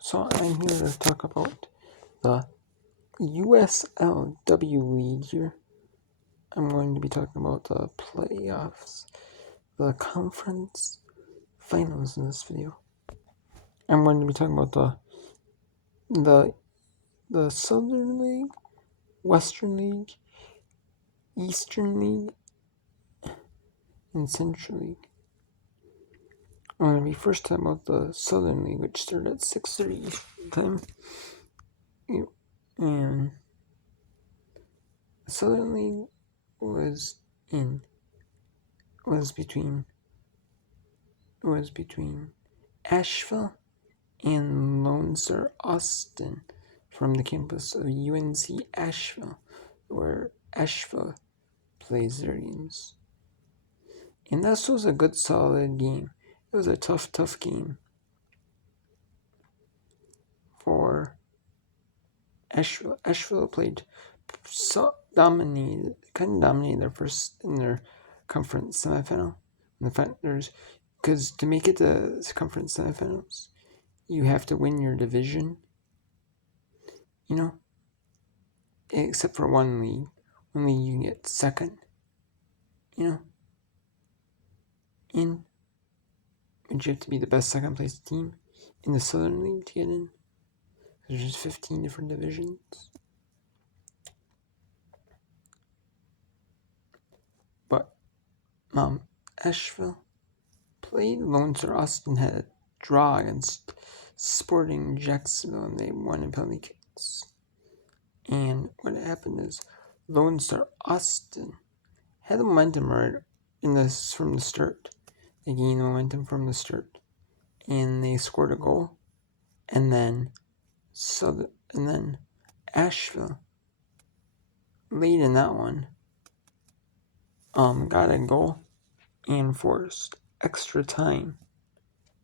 So I'm here to talk about the USLW League here. I'm going to be talking about the playoffs, the conference finals in this video. I'm going to be talking about the Southern League, Western League, Eastern League, and Central League. I'm going to be first talking about the Southern League, which started at 6:30 Eastern time. And the Southern League was between Asheville and Lone Star Austin from the campus of UNC Asheville, where Asheville plays their games. And this was a good, solid game. It was a tough game for Asheville. Asheville played dominated in their conference semifinal. Because to make it to conference semifinals, you have to win your division, except for one league. One league you can get second, but you have to be the best second place team in the Southern League to get in. There's just 15 different divisions. But Asheville played Lone Star Austin, had a draw against Sporting Jacksonville, and they won in penalty kicks. And what happened is Lone Star Austin had the momentum from the start. They gained momentum from the start, and they scored a goal. And then Asheville, late in that one, got a goal and forced extra time.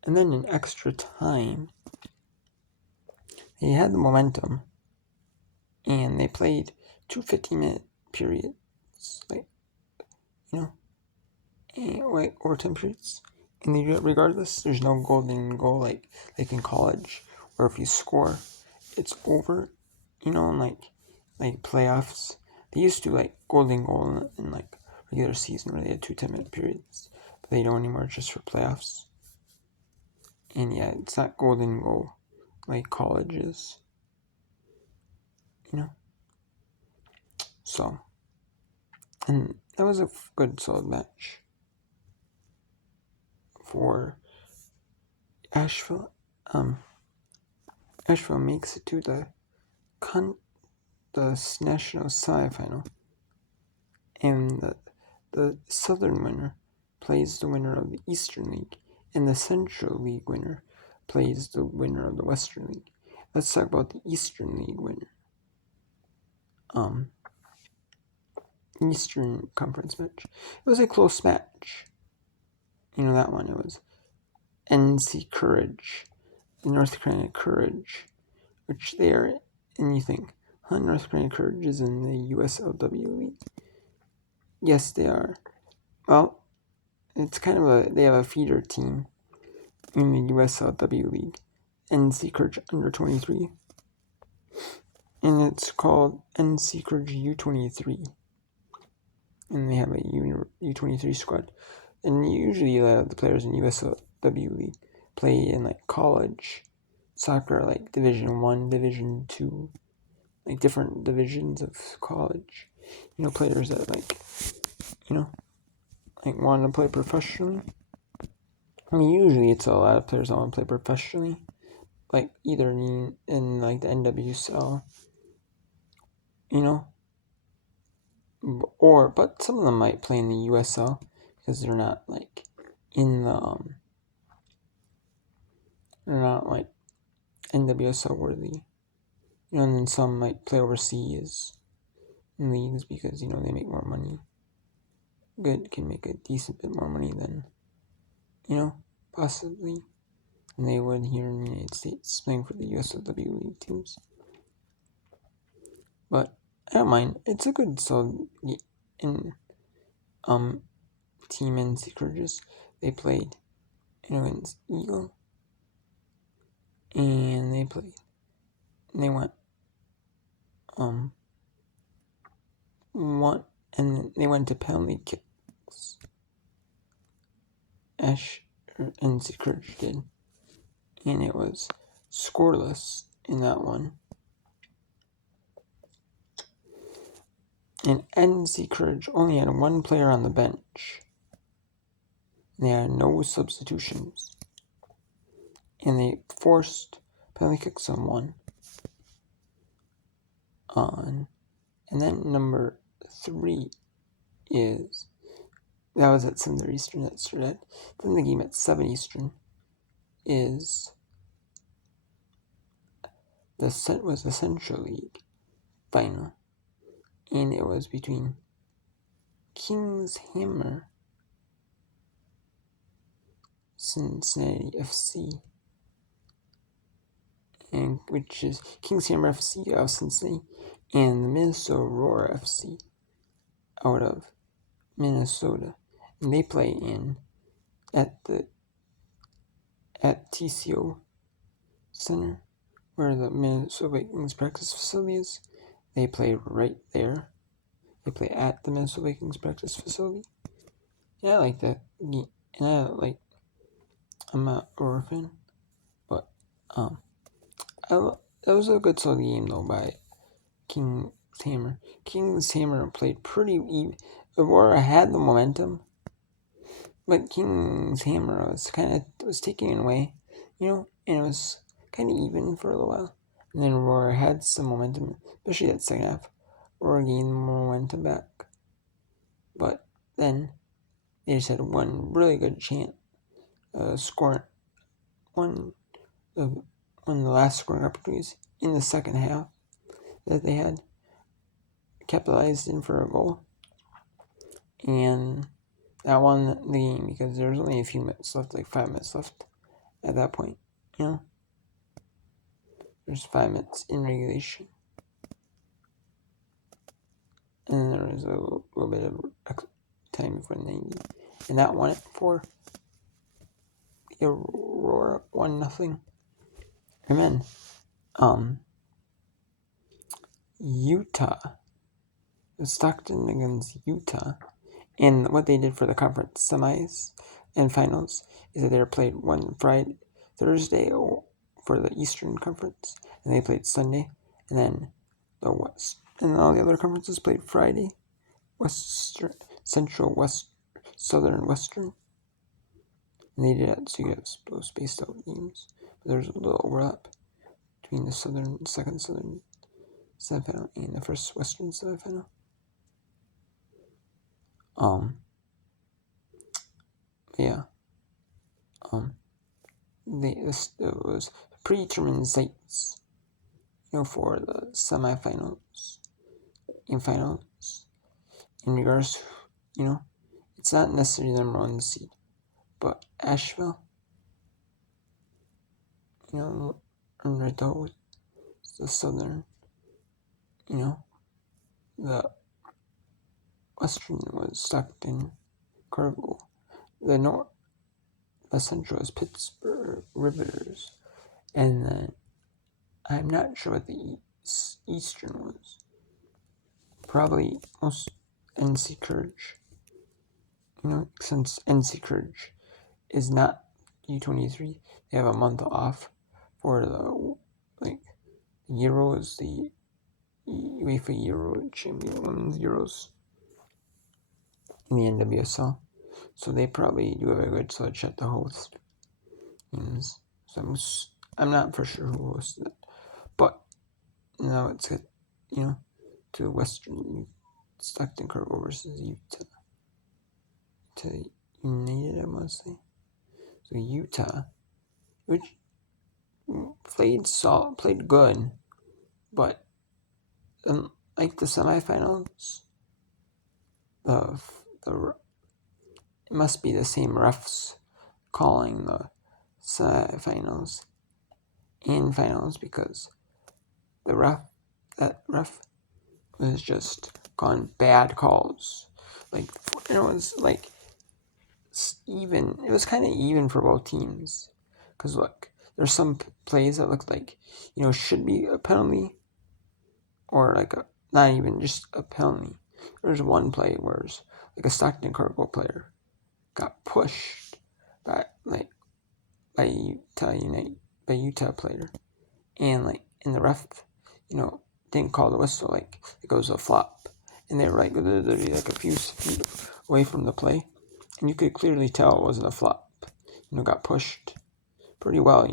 And then in extra time, they had the momentum, and they played 2 15-minute periods, or 10 periods. And regardless, there's no golden goal like in college, where if you score, it's over. In like playoffs, they used to like golden goal in like regular season where they had 2 10-minute periods, but they don't anymore, just for playoffs. And yeah, it's not golden goal like college is, So, and that was a good, solid match for Asheville. Asheville makes it to the national semifinal, and the Southern winner plays the winner of the Eastern League, and the Central League winner plays the winner of the Western League. Let's talk about the Eastern League winner. Eastern Conference match. It was a close match. That one. It was NC Courage, the North Carolina Courage, which they are. And you think, North Carolina Courage is in the USLW League? Yes, they are. Well, it's they have a feeder team in the USLW League, NC Courage Under 23, and it's called NC Courage U23, and they have a U23 squad, and usually the players in USLW League play in like college soccer, like Division 1, Division 2, like different divisions of college. Players that want to play professionally. Usually it's a lot of players that want to play professionally, like either in like the NWSL, but some of them might play in the USL because they're not like in the they're not like NWSL worthy, and then some might play overseas in leagues because they make more money. Can make a decent bit more money than possibly than they would here in the United States playing for the USLW League teams. But I don't mind. It's a good solid team in Courageous. They played against Eagle, and they played. And they went one, and they went to penalty kicks. NC Courage did, and it was scoreless in that one. And NC Courage only had one player on the bench. They had no substitutions, and they forced penalty kicks on one. And then number 3 is, that was at 7:30 Eastern. That started at, then the game at 7 Eastern is the Central League final, and it was between King's Hammer, Cincinnati FC, and which is King's Hammer FC out of Cincinnati, and the Minnesota Roar FC out of Minnesota, and they play at TCO Center, where the Minnesota Vikings practice facility is. They play right there. They play at the Minnesota Vikings practice facility. Yeah, I like that game. And I'm not a Roar fan, but that was a good solid game though by King's Hammer. King's Hammer played pretty even. Aurora had the momentum, but King's Hammer was taking it away, and it was kind of even for a little while. And then Aurora had some momentum, especially that second half. Aurora gained more momentum back, but then they just had one really good chance, scoring one of the last scoring opportunities in the second half that they had capitalized in for a goal, and that won the game because there was only a few minutes left, like 5 minutes left at that point. There's 5 minutes in regulation, and there was a little bit of time before 90, and that won it for the Aurora 1-0. And then Utah, Stockton against Utah, and what they did for the conference semis and finals is that they played one Thursday for the Eastern Conference, and they played Sunday, and then the West, and all the other conferences played Friday, Western, Central, West, Southern, Western, and they did that so you have those spaced out games. But there's a little overlap between the second Southern semifinal and the first Western semifinal. It was predetermined sites, for the semifinals and finals. In regards, it's not necessarily the number 1 seed, but Asheville, and right though, the Southern, the Western was Stockton, Cargill, the Central was Pittsburgh Riveters, and then I'm not sure what the Eastern was. Probably most NC Courage, since NC Courage is not U23, they have a month off for the Euros, the UEFA Euro Champion Women's Euros in the NWSL. So they probably do have a good shot to host games. So I'm not for sure who hosted it, but now it's to Western Stockton Cargill versus Utah. To United, I must say. So Utah, which played good, but like the semifinals, it must be the same refs calling the semifinals and finals, because the ref was just calling bad calls. It was even. It was kind of even for both teams, because look, there's some plays that looked like, should be a penalty, or like not even just a penalty. There's one play where it's like a Stockton Cargo player got pushed by Utah player, and the ref, didn't call the whistle, like it goes a flop, and they were like literally like a few feet away from the play, and you could clearly tell it wasn't a flop. Got pushed pretty well,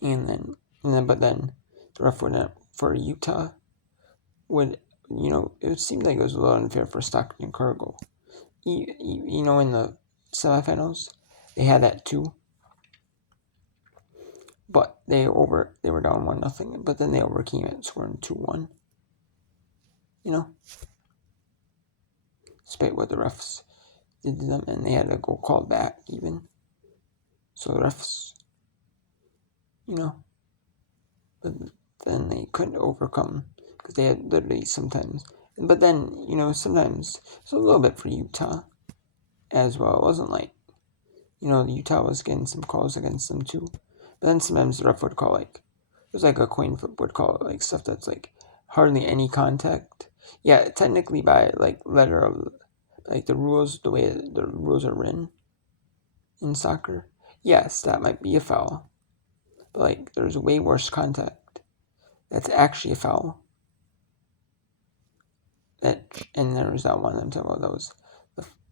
but then the ref went for Utah. It seemed like it was a little unfair for Stockton Cargo. In the semifinals, they had that too. But they were down 1-0, but then they overcame it, scoring 2-1. Despite what the refs did to them, and they had a goal called back even. So the refs, but then they couldn't overcome, because they had literally sometimes. But then, sometimes it's a little bit for Utah as well. It wasn't like, the Utah was getting some calls against them too. But then sometimes the ref would call it was like a coin flip, would call it like stuff that's like hardly any contact. Yeah, technically by like letter of like the rules, the way the rules are written in soccer, yes, that might be a foul. But like there's way worse contact that's actually a foul. And there was that one I'm talking about that was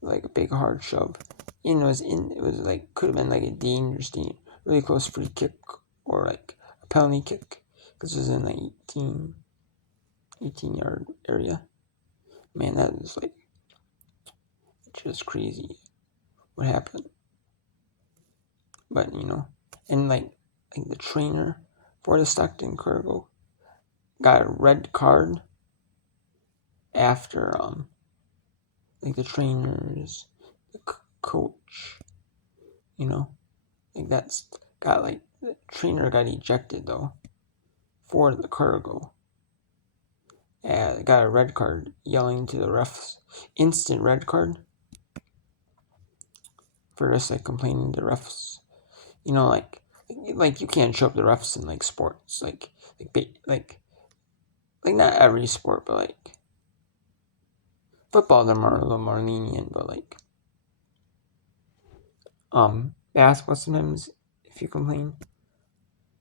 like a big hard shove. And it was like could have been like a dangerous, really close free kick or like a penalty kick, because it was in the 18-yard area. Man, that is like just crazy what happened. But and like the trainer for the Stockton Cargo got a red card after like the trainers, the coach, like that's got like the trainer got ejected though for the Cargo. Got a red card, yelling to the refs, instant red card for just like complaining to refs. Like you can't show up the refs in like sports, like not every sport, but like football they're a little more lenient, but like basketball sometimes if you complain,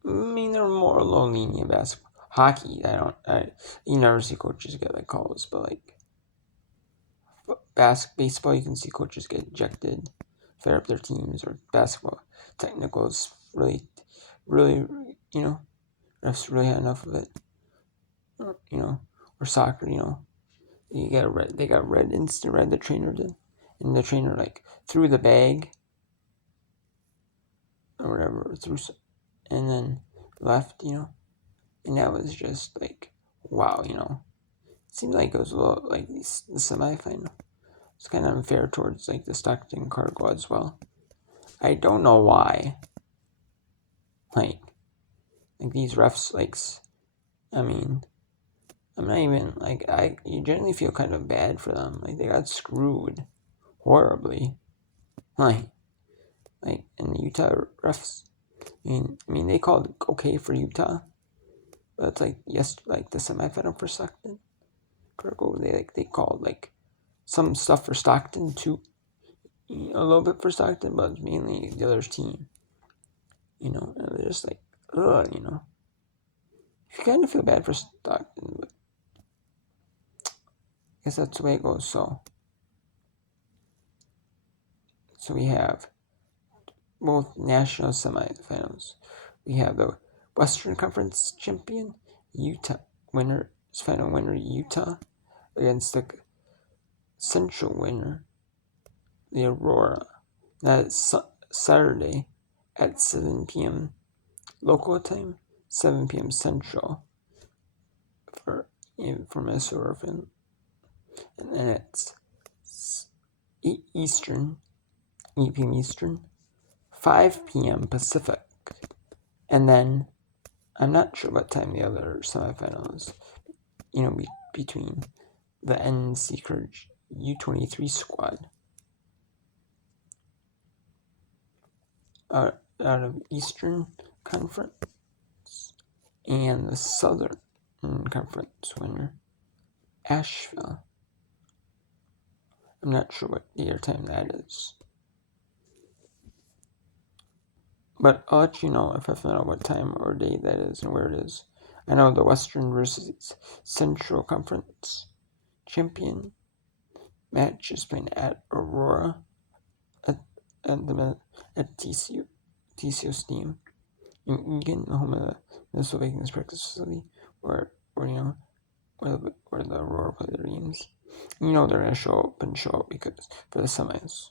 I mean they're more a little lenient. Basketball, hockey, you never see coaches get like calls, but like baseball you can see coaches get ejected, fire up their teams, or basketball technicals really refs really had enough of it, or soccer, you got red. They got red, instant red. The trainer did, and the trainer like threw the bag or whatever threw, and then left. And that was just like wow. It seemed like it was a little like the semifinal. It's kind of unfair towards like the Stockton Cargo as well. I don't know why. Like these refs, I'm not even like you generally feel kind of bad for them. Like they got screwed horribly. Like and the Utah refs. I mean they called okay for Utah, but it's like the semifinal for Stockton. Cargo, they called like some stuff for Stockton too, a little bit for Stockton, but mainly the other team. And they're just like ugh, You kind of feel bad for Stockton, but I guess that's the way it goes. So we have both national semifinals. We have the Western Conference champion Utah final winner Utah against the Central winner, the Aurora. That's Saturday at 7 p.m. local time, 7 p.m. Central for Minnesota, and then it's 8 Eastern, 8 p.m. Eastern, 5 p.m. Pacific, and then I'm not sure what time the other semifinal is. Between the NC Courage U23 squad. out of Eastern Conference, and the Southern Conference winner, Asheville. I'm not sure what day or time that is, but I'll let you know if I find out what time or day that is and where it is. I know the Western versus Central Conference champion match is playing at Aurora at TCO Steam in Eagan, home of the Minnesota Vikings practice facility, where the Aurora play their games. You know they're gonna show up because for the semis.